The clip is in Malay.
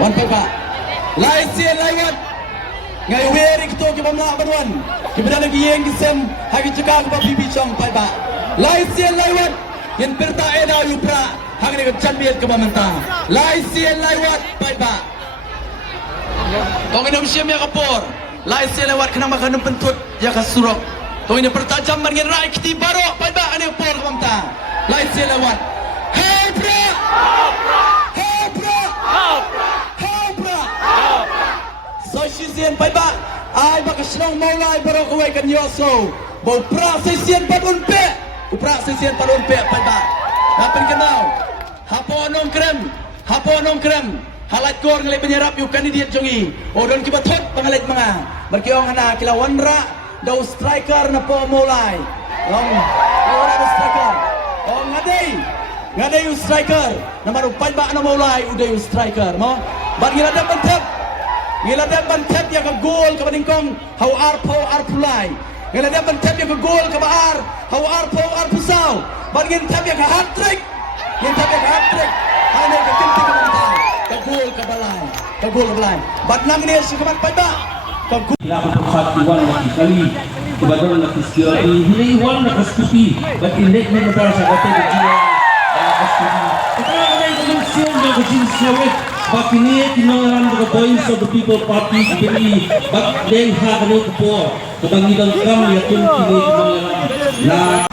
Wan Paipa. Lai Sien Laiwan. Ngai weri kito ki bamla banwan. Ki bidana ki yeng kisem hagi cekak ba bibi chong Paipa. Lai Sien Laiwan. Yen perta eda yupra hang ni kan biet ke mamanta. Lai Sien Laiwan Paipa. Tong ini usia ya kapor. Lai Sien Laiwan kena makan pentut ya kasurok. Tong ini pertajam dengan rai kiti baro Paipa ani por ke mamanta. Lai Sien Laiwan. Hey bro. Hey bro. Hey bro. So Sien Paipa. Ai bakaslong maulai baro kuai kan yoso. Bau pra Sien padun pe. Upra Sien padun pe Paipa. Napin kenal. Hapo nong krem. Halat kor ngalay penyerap yu kandidat jongi. Odon kibatot pangalit mga. Berkiong hana kilawan ra daw striker na po mulai. Wala daw striker. Ngaday yu striker. Namaru Paipa na mulai udah yu striker mo. Bar ngilada bantep ya ka gol ka baningkong hau arpulai. Ngilada bantep ya ka gol ka baar hau arpusaw. Bar ngintep ya ka hat-trick. Hanya ka kinti ka mantang. Kagul kabalay. Batnang niya si kamat Paipa. Kailangan pagkatiwan na kikali. Ibadol na kiskiyori. Hiniiwan na kaskupi. Ba't hindi na para sa kate na jiwa. Kaskupi. Ito na kami konvensyon na kajinsyawit. Ba't hindi kinangaran na voice of the people party. Ibili. Ba't hindi hakanay ko po. Kabangitan kami at yung kinangaran. Na